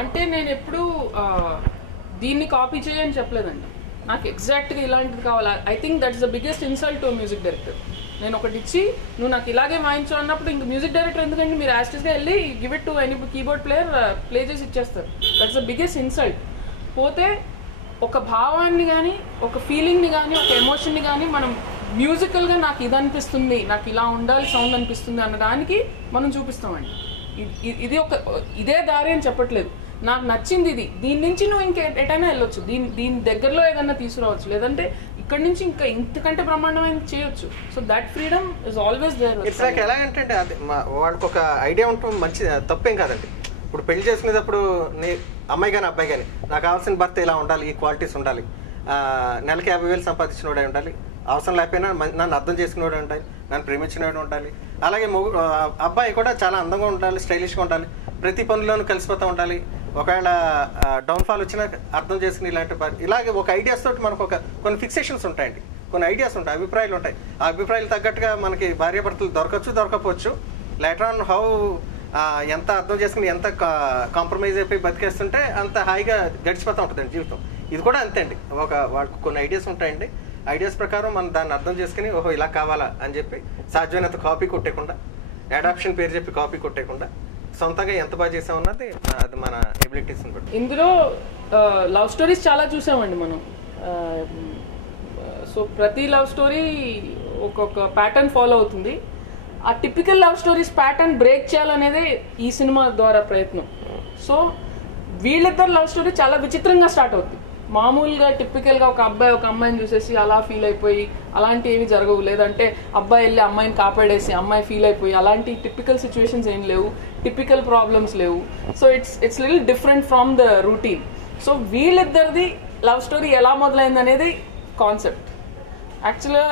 అంటే నేను ఎప్పుడు దీన్ని కాపీ చేయని చెప్పలేదండి. నాకు ఎగ్జాక్ట్గా ఇలాంటిది కావాలి. I think that's the biggest insult to music director. నేను ఒకటి ఇచ్చి నువ్వు నాకు ఇలాగే వాయించు అన్నప్పుడు ఇంక మ్యూజిక్ డైరెక్టర్ ఎందుకంటే మీరు యాస్టిస్గా వెళ్ళి give it to any keyboard player play చేసి ఇచ్చేస్తారు. That's the biggest insult. పోతే ఒక భావాన్ని కానీ ఒక ఫీలింగ్ని కానీ ఒక ఎమోషన్ని కానీ మనం మ్యూజికల్గా నాకు ఇది అనిపిస్తుంది, నాకు ఇలా ఉండాలి సౌండ్ అనిపిస్తుంది అన్నదానికి మనం చూపిస్తామండి. ఇదే దారి అని చెప్పట్లేదు. నాకు నచ్చింది ఇది, దీని నుంచి నువ్వు ఇంకా ఎటైనా వెళ్ళొచ్చు, దీని దగ్గరలో ఏదైనా తీసుకురావచ్చు, లేదంటే ఇక్కడ నుంచి ఇంకా ఇంతకంటే బ్రహ్మాండమైన చేయొచ్చు. So that freedom is always there. It's like ఎలాగంటే అది వాడికి ఒక ఐడియా ఉంటుంది, మంచి తప్పేం కాదండి. ఇప్పుడు పెళ్లి చేసుకునేటప్పుడు అమ్మాయి కానీ అబ్బాయి కానీ నాకు కావాల్సిన భర్త ఇలా ఉండాలి, ఈ క్వాలిటీస్ ఉండాలి, నెలకి 50,000 సంపాదించినోడే ఉండాలి, అవసరం లేకపోయినా నన్ను అర్థం చేసుకునేవాడు ఉండాలి, నన్ను ప్రేమించినవాడు ఉండాలి. అలాగే అబ్బాయి కూడా చాలా అందంగా ఉండాలి, స్టైలిష్గా ఉండాలి, ప్రతి పనుల్లోనూ కలిసిపోతూ ఉండాలి, ఒకవేళ డౌన్ఫాల్ వచ్చినా అర్థం చేసుకుని ఇలాగే ఒక ఐడియాస్ తోటి మనకు కొన్ని ఫిక్సేషన్స్ ఉంటాయండి, కొన్ని ఐడియాస్ ఉంటాయి, అభిప్రాయాలు ఉంటాయి. ఆ అభిప్రాయాలు తగ్గట్టుగా మనకి భార్యాభర్తలు దొరకకపోవచ్చు. లేటర్ ఆన్ హౌ ఎంత అర్థం చేసుకుని ఎంత కాంప్రమైజ్ అయిపోయి బతికేస్తుంటే అంత హాయిగా గడిచిపోతూ ఉంటుందండి జీవితం. ఇది కూడా అంతే అండి. వాళ్ళకు కొన్ని ఐడియాస్ ఉంటాయండి, ఐడియాస్ ప్రకారం మనం దాన్ని అర్థం చేసుకుని ఓహో ఇలా కావాలా అని చెప్పి సాధ్యమైనంత కాపీ కొట్టేయకుండా, అడాప్షన్ పేరు చెప్పి కాపీ కొట్టేయకుండా సొంతంగా ఎంత బాగా చేసామన్నది అది మన ఎబిలిటీస్ని బట్టి. ఇందులో లవ్ స్టోరీస్ చాలా చూసామండి మనం. సో ప్రతి లవ్ స్టోరీ ఒక్కొక్క ప్యాటర్న్ ఫాలో అవుతుంది. ఆ typical love stories pattern break చేయాలనేదే ఈ సినిమా ద్వారా ప్రయత్నం. సో వీళ్ళిద్దరు లవ్ స్టోరీ చాలా విచిత్రంగా స్టార్ట్ అవుతుంది. మామూలుగా టిపికల్గా ఒక అబ్బాయి ఒక అమ్మాయిని చూసేసి అలా ఫీల్ అయిపోయి అలాంటి ఏమి జరగవు, లేదంటే అబ్బాయి వెళ్ళి అమ్మాయిని కాపాడేసి అమ్మాయి ఫీల్ అయిపోయి అలాంటి టిపికల్ సిచ్యువేషన్స్ ఏం లేవు, టిపికల్ ప్రాబ్లమ్స్ లేవు. So it's little different from the routine. So వీళ్ళిద్దరిది లవ్ స్టోరీ ఎలా మొదలైంది అనేది కాన్సెప్ట్. యాక్చువల్గా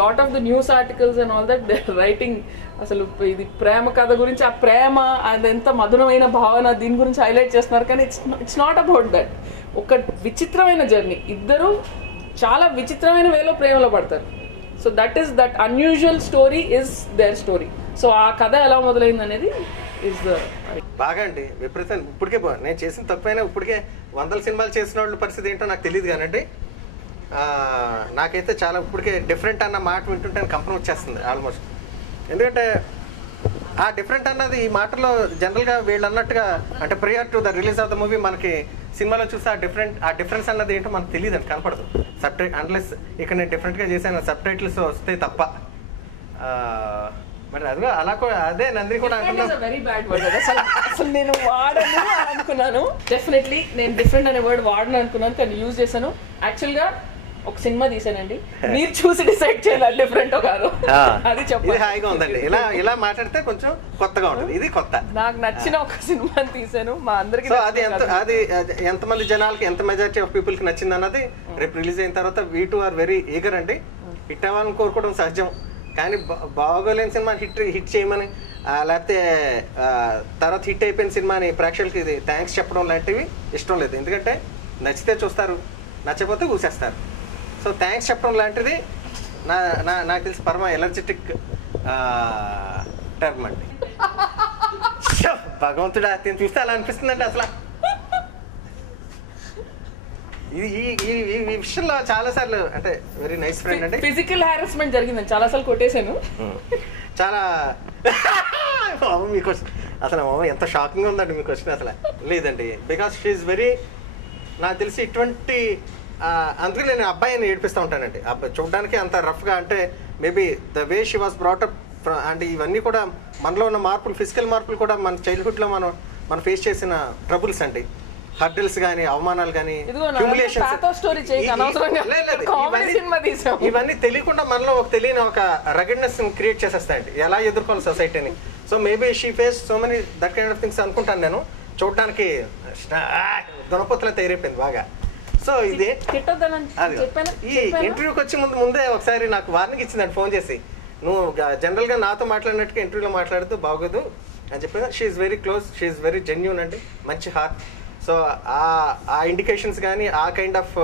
lot of the news articles and all that they writing అసలు ఇది ప్రేమ కథ గురించి, ఆ ప్రేమ అది ఎంత మధురమైన భావన దీని గురించి హైలైట్ చేస్తున్నారు, కానీ ఇట్స్ నాట్ అబౌట్ దట్. ఒక విచిత్రమైన జర్నీ, ఇద్దరు చాలా విచిత్రమైన వేలో ప్రేమలో పడతారు. So that unusual story is there story. సో ఆ కథ ఎలా మొదలైంది అనేది ఇస్ ద బాగా అండి విపరీతం. ఇప్పటికే నేను చేసిన తప్పైనా ఇప్పటికే 100 సినిమాలు చేసిన వాళ్ళ పరిస్థితి ఏంటో నాకు తెలియదు కానండి, నాకైతే చాలా ఇప్పటికే డిఫరెంట్ అన్న మాట వింటుంటే కంపనం వచ్చేస్తుంది ఆల్మోస్ట్. ఎందుకంటే ఆ డిఫరెంట్ అన్నది ఈ మాటలో జనరల్గా వీళ్ళు అన్నట్టుగా అంటే prior to the release of the movie మనకి సినిమాలో చూస్తే ఆ డిఫరెన్స్ అన్నది ఏంటో మనకు తెలియదు అండి, కనపడదు. అన్లెస్ ఇక్కడ నేను డిఫరెంట్గా చేశాను సబ్ టైటిల్స్ వస్తే తప్ప. మరి అదిగో అలా అదే నందిని కూడా అసలు నేను వాడను అనుకున్నాను. డెఫినెట్లీ నేను డిఫరెంట్ అనే వర్డ్ వాడను అనుకున్నాను, కానీ యూజ్ చేశాను. యాక్చువల్గా ఒక సినిమా తీసానండి, మీరు చూసి డిసైడ్ చేయాలి డిఫరెంట్ కాదు. అది చెప్పండి. హాయిగా ఉందండి, ఇలా మాట్లాడితే కొంచెం కొత్తగా ఉంటుంది. ఇది కొత్త, నాకు నచ్చిన ఒక సినిమాని తీసాను మా అందరికి. అది ఎంతమంది జనాలకి ఎంత మెజారిటీ ఆఫ్ పీపుల్ కి నచ్చింది అన్నది రేపు రిలీజ్ అయిన తర్వాత we too are very eager అండి. హిట్ అవ్వాలని కోరుకోవడం సహజం, కానీ బాగోలేని సినిమా హిట్ చేయమని లేకపోతే తర్వాత హిట్ అయిపోయిన సినిమాని ప్రేక్షకులకి ఇది థ్యాంక్స్ చెప్పడం లాంటివి ఇష్టం లేదు. ఎందుకంటే నచ్చితే చూస్తారు, నచ్చకపోతే ఊసేస్తారు. సో థ్యాంక్స్ చెప్పడం లాంటిది నాకు తెలిసి పరమ ఎనర్జెటిక్ టర్మ్ అండి. భగవంతుడా నేను చూస్తే అలా అనిపిస్తుందండి. అసలు ఈ విషయంలో చాలా సార్లు అంటే వెరీ నైస్ ఫ్రెండ్ అంటే ఫిజికల్ హారాస్మెంట్ జరిగిందండి, చాలా సార్లు కొట్టేశాను. చాలా మీకు అసలు ఎంత షాకింగ్ ఉందండి మీకు వచ్చిన. అసలు లేదండి, బికాస్ షీఈ్ వెరీ నాకు తెలిసి ఇటువంటి అందుకే నేను అబ్బాయిని ఏడిపిస్తూ ఉంటానండి. అబ్బాయి చూడడానికి అంత రఫ్గా అంటే maybe the way she was brought up అంటే ఇవన్నీ కూడా మనలో ఉన్న మార్పులు, ఫిజికల్ మార్పులు కూడా మన చైల్డ్హుడ్లో మనం ఫేస్ చేసిన ట్రబుల్స్ అండి. హర్డిల్స్ కానీ అవమానాలు కానీ ఇవన్నీ తెలియకుండా మనలో తెలియని ఒక రగడ్నెస్ క్రియేట్ చేసేస్తాయండి, ఎలా ఎదుర్కోవాలి సొసైటీని. So maybe she face so many that kind of things అనుకుంటాను నేను. చూడటానికి దొనపొత్తులా తయారైపోయింది బాగా. సో ఇది ఈ ఇంటర్వ్యూకి వచ్చే ముందే ఒకసారి నాకు వార్నింగ్ ఇచ్చిందండి ఫోన్ చేసి, నువ్వు జనరల్గా నాతో మాట్లాడినట్టుగా ఇంటర్వ్యూలో మాట్లాడుతూ బాగోదు అని చెప్పి. She's very close, she's very genuine అండి, మంచి హార్ట్. సో ఆ ఇండికేషన్స్ కానీ ఆ కైండ్ ఆఫ్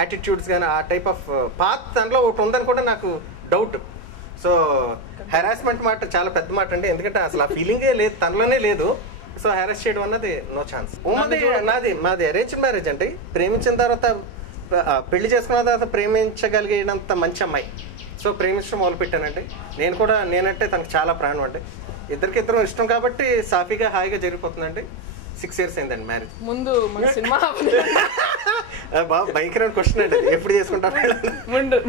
యాటిట్యూడ్స్ కానీ ఆ టైప్ ఆఫ్ పాత్ దాంట్లో ఒకటి ఉందని కూడా నాకు డౌట్. సో హెరాస్మెంట్ మాట చాలా పెద్ద మాట అండి, ఎందుకంటే అసలు ఆ ఫీలింగే లేదు, తనలోనే లేదు. సో హ్యారెస్ చేయడం అన్నది నో ఛాన్స్. మాది అరేంజ్ మ్యారేజ్ అండి. ప్రేమించిన తర్వాత పెళ్లి చేసుకున్న తర్వాత ప్రేమించగలిగినంత మంచి అమ్మాయి. సో ప్రేమించడం మొదలు పెట్టానండి. నేనంటే తనకు చాలా ప్రాణం అండి. ఇద్దరికిద్దరం ఇష్టం కాబట్టి సాఫీగా హాయిగా జరిగిపోతుందండి. 6 years అయిందండి మ్యారేజ్. ముందు మన సినిమా బాగా భయంకరమైన క్వశ్చన్ అండి, ఎప్పుడు చేసుకుంటారు?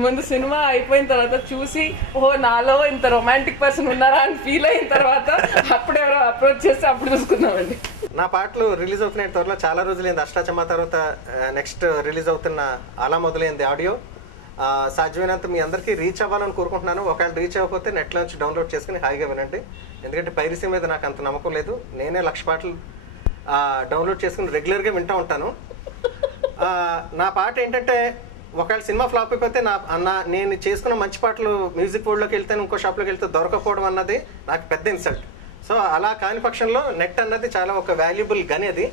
ముందు సినిమా అయిపోయిన తర్వాత చూసి ఓహో నాలో ఇంత రొమాంటిక్ పర్సన్ ఉన్నారా అని ఫీల్ అయిన తర్వాత అప్పుడు ఎవరో అప్రోచ్ చేస్తే అప్పుడు చూసుకున్నామండి. నా పాటలు రిలీజ్ అవుతున్నాయి త్వరలో. చాలా రోజులైంది అష్టాచమ్మా తర్వాత నెక్స్ట్ రిలీజ్ అవుతున్న అలా మొదలైంది ఆడియో. సాధ్యమైనంత మీ అందరికీ రీచ్ అవ్వాలని కోరుకుంటున్నాను. ఒకవేళ రీచ్ అవ్వకపోతే నెట్లో నుంచి డౌన్లోడ్ చేసుకుని హాయిగా వినండి. ఎందుకంటే పైరసీ మీద నాకు అంత నమ్మకం లేదు. నేనే 1,00,000 పాటలు డౌన్లోడ్ చేసుకుని రెగ్యులర్గా వింటూ ఉంటాను. నా పాట ఏంటంటే ఒకవేళ సినిమా ఫ్లాప్ అయిపోతే నేను చేసుకున్న మంచి పాటలు మ్యూజిక్ వరల్డ్లోకి వెళ్తే ఇంకో షాప్లోకి వెళ్తే దొరకపోవడం అన్నది నాకు పెద్ద ఇన్సల్ట్. సో అలా కాని పక్షంలో నెట్ అన్నది చాలా ఒక వాల్యుబుల్ గని అది.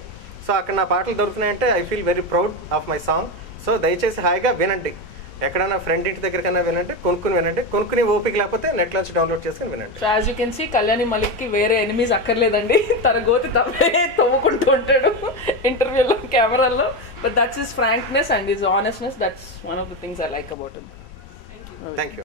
సో అక్కడ నా పాటలు దొరుకుతున్నాయంటే I feel very proud of my song. So దయచేసి హాయిగా వినండి. ఎక్కడైనా ఫ్రెండ్ ఇంటి దగ్గరకైనా వినండి, కొనుక్కుని ఓపిక లేకపోతే నెట్ నుంచి డౌన్లోడ్ చేసుకుని వినండి. So as you can see Kalyani Malik కి వేరే ఎనిమీస్ అక్కర్లేదండి. తన గోతి తవ్వుకుంటూ ఉంటాడు ఇంటర్వ్యూలో, కెమెరాలో. But that's his frankness and his honestness. That's one of the things I like about him. Thank you.